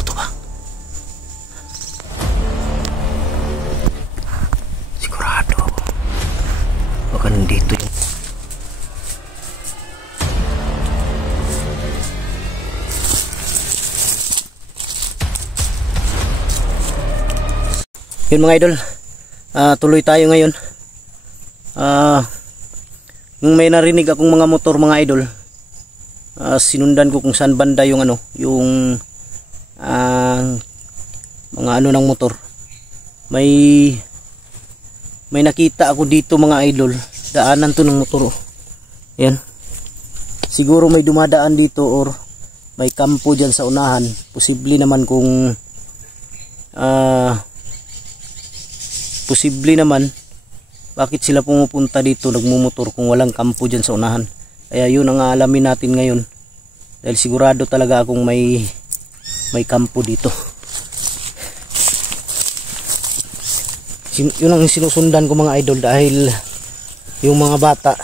ko to ba? Sigurado ako. Baka nandito yung... Yun mga idol, tuloy tayo ngayon. Nung may narinig akong mga motor mga idol, sinundan ko kung saan banda yung ano, yung mga ano ng motor. May nakita ako dito mga idol, daanan to ng motor. Ayan. Siguro may dumadaan dito or may kampo dyan sa unahan. Posible naman kung posible naman bakit sila pumupunta dito nagmumotor kung walang kampo dyan sa unahan. Kaya yun ang aalamin natin ngayon, dahil sigurado talaga akong may kampo dito. Yun ang sinusundan ko mga idol, dahil yung mga bata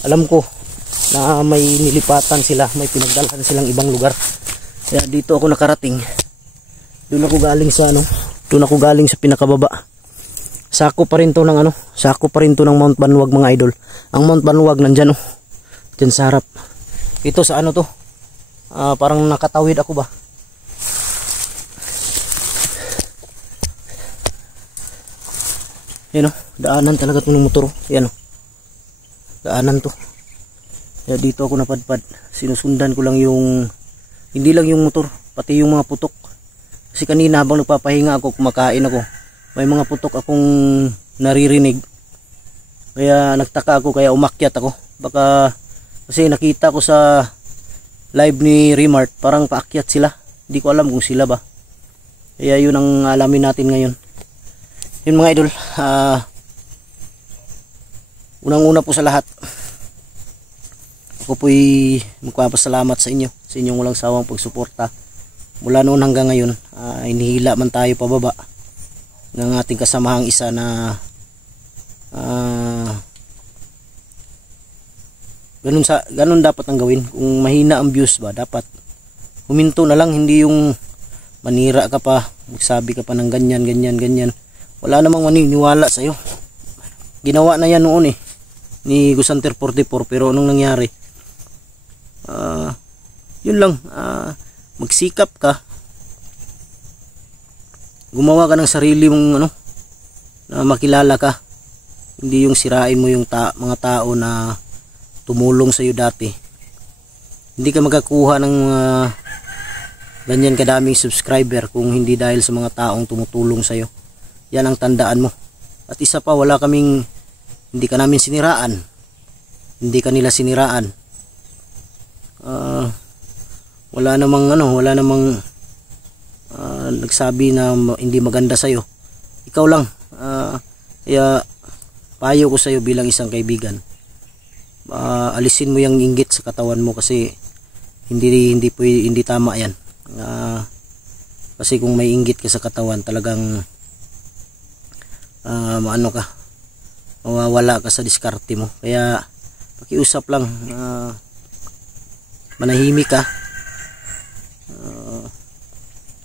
alam ko na may nilipatan sila, may pinagdalhan silang ibang lugar. Kaya dito ako nakarating. Doon ako galing sa ano, doon ako galing sa pinakababa. Sako pa rin to ng ano, sako pa rin to ng Mount Banwag mga idol. Ang Mount Banwag nandyan oh, dyan sa harap. Ito sa ano to, parang nakatawid ako ba. Yan oh, daanan talaga to ng motor. Yan oh, daanan to. Kaya dito ako napadpad. Sinusundan ko lang yung, hindi lang yung motor, pati yung mga putok. Kasi kanina habang nagpapahinga ako, kumakain ako, may mga putok akong naririnig. Kaya nagtaka ako, kaya umakyat ako. Baka kasi nakita ko sa live ni Remart, parang paakyat sila. Hindi ko alam kung sila ba. Kaya yun ang alamin natin ngayon. Yun mga idol, unang-una po sa lahat, ako po'y magpapasalamat sa inyo, sa inyong walang sawang pagsuporta. Mula noon hanggang ngayon, inihila man tayo pababa ng ating kasamahang isa na ganun dapat ang gawin. Kung mahina ang views ba, dapat huminto na lang, hindi yung manira ka pa, magsabi ka pa ng ganyan, ganyan, ganyan. Wala namang maniniwala sa'yo. Ginawa na yan noon ni Gusanter 44, pero anong nangyari? Yun lang, magsikap ka, gumawa ka ng sarili mong ano, na makilala ka, hindi yung sirain mo yung mga tao na tumulong sa iyo dati. Hindi ka magkakuha ng ganyan kadaming subscriber kung hindi dahil sa mga taong tumutulong sa iyo. Yan ang tandaan mo. At isa pa, hindi ka namin siniraan, hindi ka nila siniraan. Wala namang nagsabi na hindi maganda sa'yo. Ikaw lang. Kaya payo ko sa'yo bilang isang kaibigan, alisin mo yung inggit sa katawan mo, kasi hindi tama yan. Kasi kung may inggit ka sa katawan, talagang mawawala ka sa diskarte mo. Kaya pakiusap lang, manahimik ka.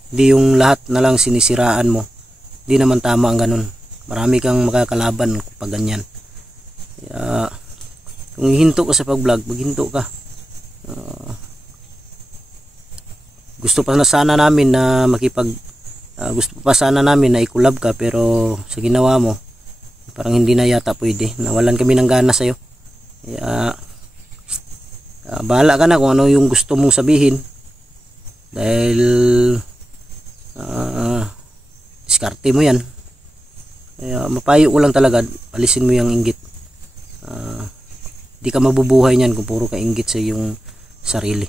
Di yung lahat na lang sinisiraan mo. Di naman tama ang ganun. Marami kang makakalaban pag ganyan. Kaya kung hinto ka sa pag-vlog, maghinto ka. Gusto pa sana namin na gusto pa sana namin na i-collab ka, pero sa ginawa mo parang hindi na yata pwede. Nawalan kami ng gana sa'yo. Kaya bahala ka na kung ano yung gusto mong sabihin, dahil diskarte mo yan. Kaya mapayo ko lang talaga, alisin mo yung inggit. Di ka mabubuhay niyan kung puro ka inggit sa iyong sarili.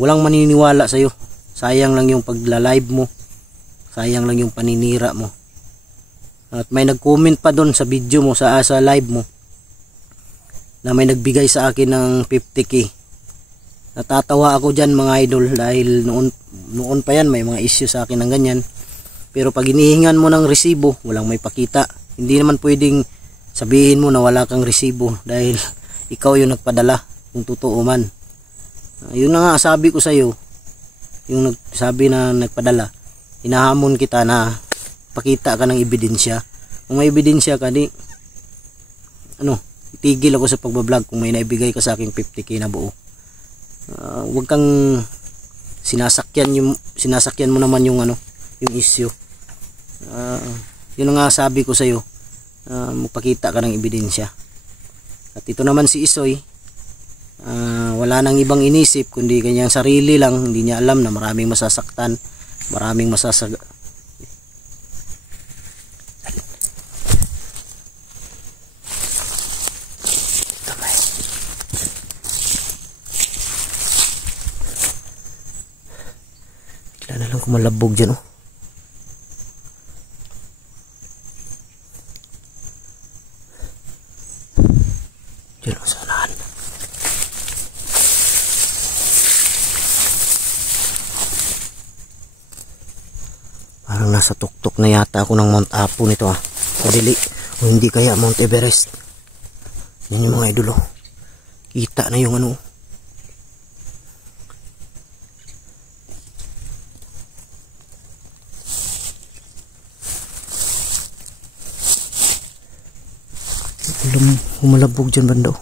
Walang maniniwala sa iyo. Sayang lang yung pagla-live mo, sayang lang yung paninira mo. At may nag-comment pa doon sa video mo, sa live mo, na may nagbigay sa akin ng 50k. Natatawa ako dyan mga idol, dahil noon pa yan may mga issue sa akin ng ganyan. Pero pag inihingan mo ng resibo, walang may pakita. Hindi naman pwedeng sabihin mo na wala kang resibo, dahil ikaw yung nagpadala kung totoo man. Yun na nga sabi ko sa iyo, yung nagsabi na nagpadala, hinahamon kita na pakita ka ng ebidensya. Kung may ebidensya ka, di itigil ako sa pagbablog kung may naibigay ka sa aking 50k na buo. Huwag kang sinasakyan mo naman yung yung issue. Yun nga sabi ko sa iyo, magpakita ka ng ebidensya. At ito naman si Isoy, wala nang ibang inisip kundi kanyang sarili lang. Hindi niya alam na maraming masasaktan, maraming bigla na lang kumalabog dyan dyan sa unahan. Parang nasa tuktok na yata ako ng Mount Apo nito Kadili. O hindi kaya Mount Everest. Yan yung mga idolo. Kita na yung humalabog dyan banda.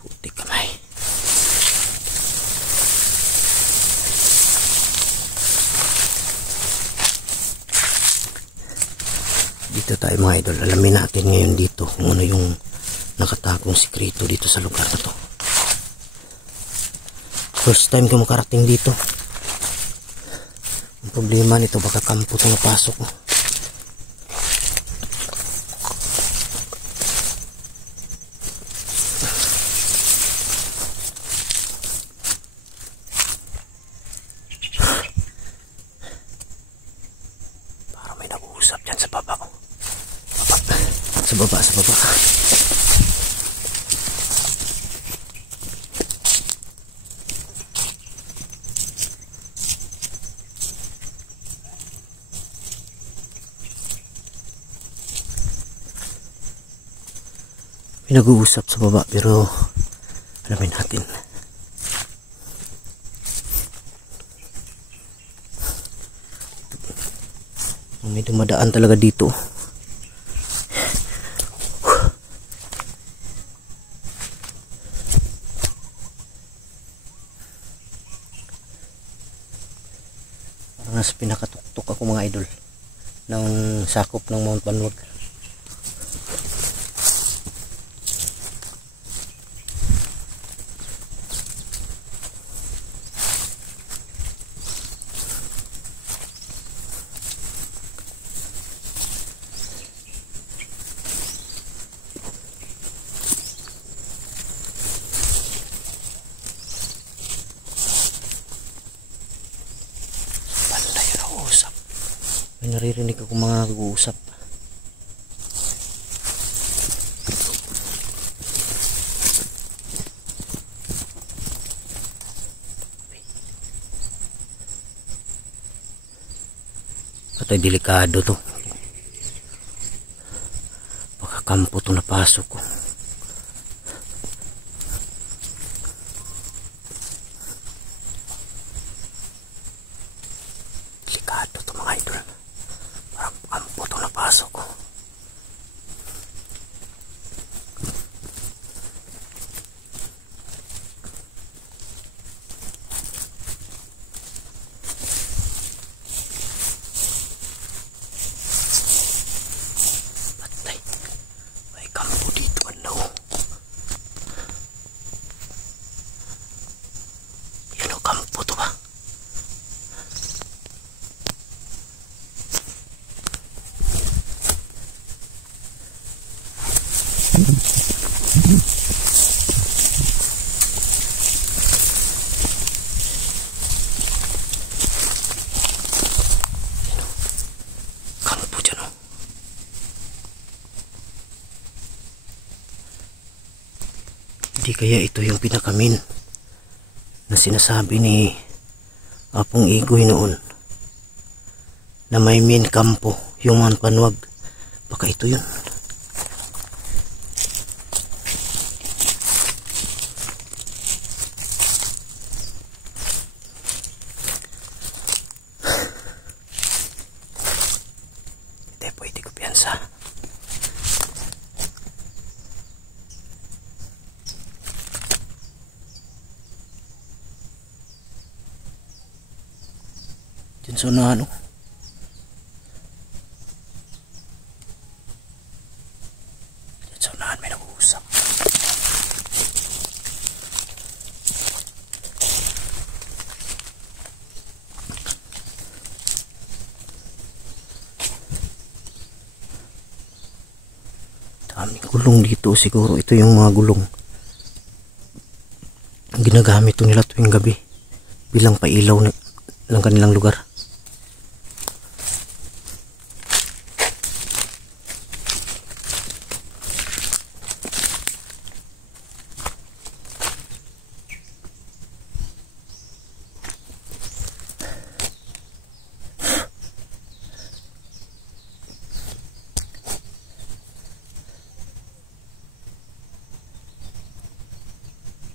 Putik kamay. Dito tayo mga idol. Alamin natin ngayon dito kung ano yung nakatagong sikreto dito sa lugar na to. First time ko makarating dito. Ang problema nito, baka kampo ito napasok mo. Parang may nag-uusap dyan sa baba. Sa baba. May nag-uusap sa baba pero alamin natin. May dumadaan talaga dito. Parang nasa pinakatuktok ako mga idol ng sakop ng Mount Banwag. May naririnig ako mga nag-uusap. Patay, delikado to. Baka kampo to napasok ko. Delikado to mga idol. Ampo to napasok ko. Patay. May kampo dito Yan kampo to ba? Kampo dyan Hindi kaya ito yung pinakamin na sinasabi ni Apong Igoy noon na may min kampo yung Mount Banwag. Baka ito yun. Sa unahan, oh. Sa unahan may nag-uusap. Daming gulong dito. Siguro ito yung mga gulong ang ginagamit nila tuwing gabi bilang pailaw ng kanilang lugar.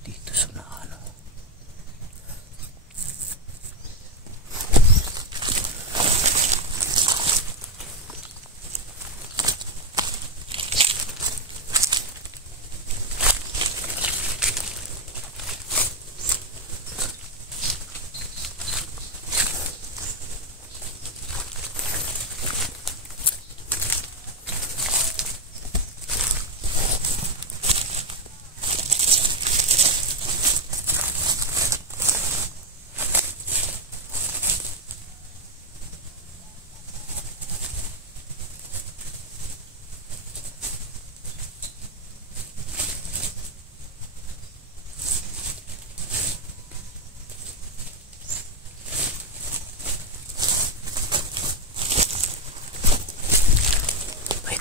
Dito sa unahan.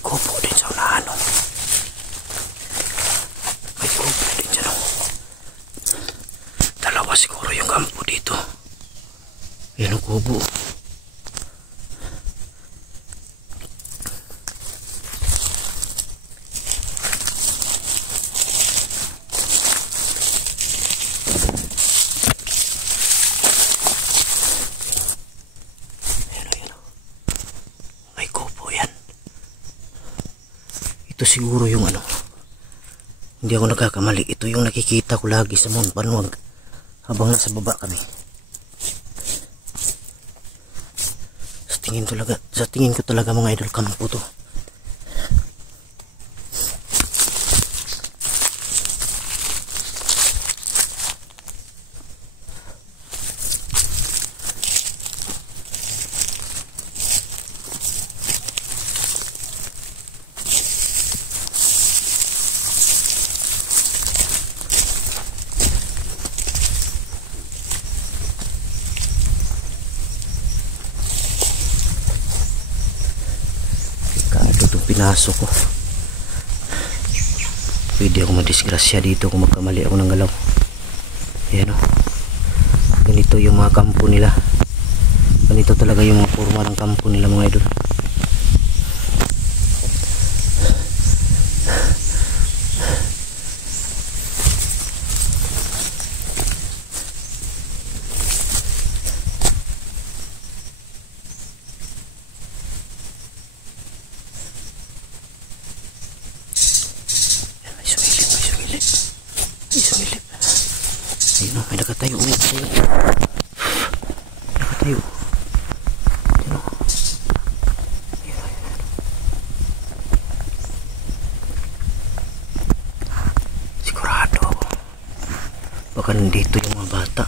Kubo din sa unahan, oh. May kubo din dyan, oh. Dalawa siguro yung kampo dito. Yan ang kubo. Ito siguro yung ano, hindi ako nagkakamali, ito yung nakikita ko lagi sa Mount Banwag habang nasa baba kami. Sa tingin ko talaga mga idol, kampo to. Pinasok ko. Pwede ako madisgrasya dito kung magkamali ako ng galaw. Ayan, oh. Ganito yung mga kampo nila. Ganito talaga yung mga forma ng kampo nila mga idol. Ayun, may nakatayo. Nakatayo. Ayun, sigurado ako baka nandito yung mga bata.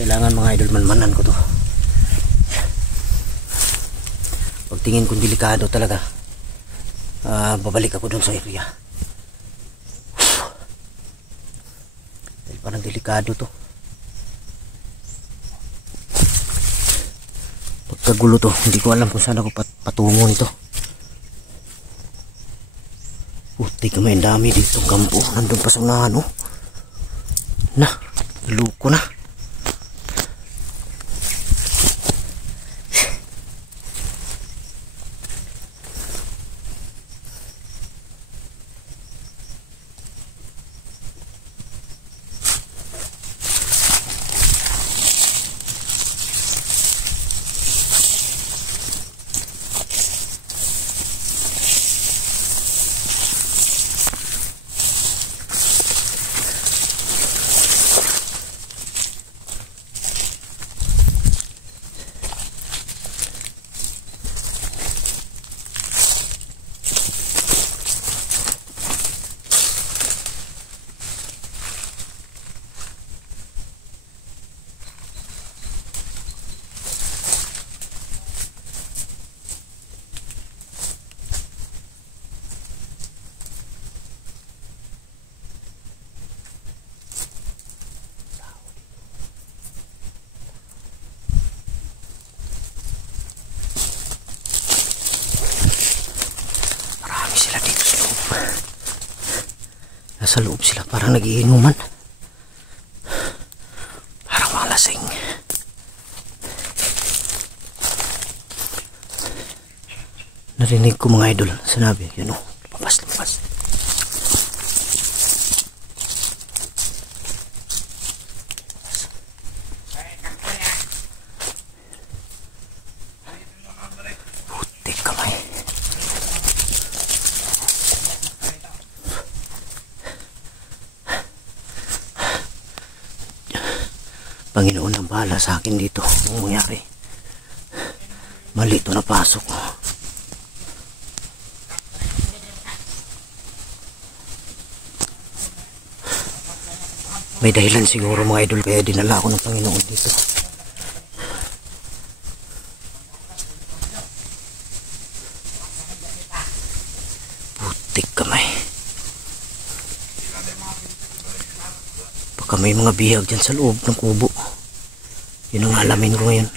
Kailangan mga idol, manmanan ko to. Tingin kong delikado talaga, babalik ako dun sa area. Dahil parang delikado to, pagkagulo to. Hindi ko alam kung saan ako patungo nito. Puti ka, may dami dito kampo. Nandun pa sa unahan, oh. Na, luko na. Nasa loob sila, parang nagiinuman. Parang mga lasing. Narinig ko mga idol, sinabi, yun o, lumabas. Putik kamay. Panginoon ang bahala sa akin dito. Ang mangyari, mali ito napasok. May dahilan siguro mga idol kaya dinala ako ng Panginoon dito. Putik kamay. Baka may mga bihag dyan sa loob ng kubo. Yun ang alamin ko ngayon.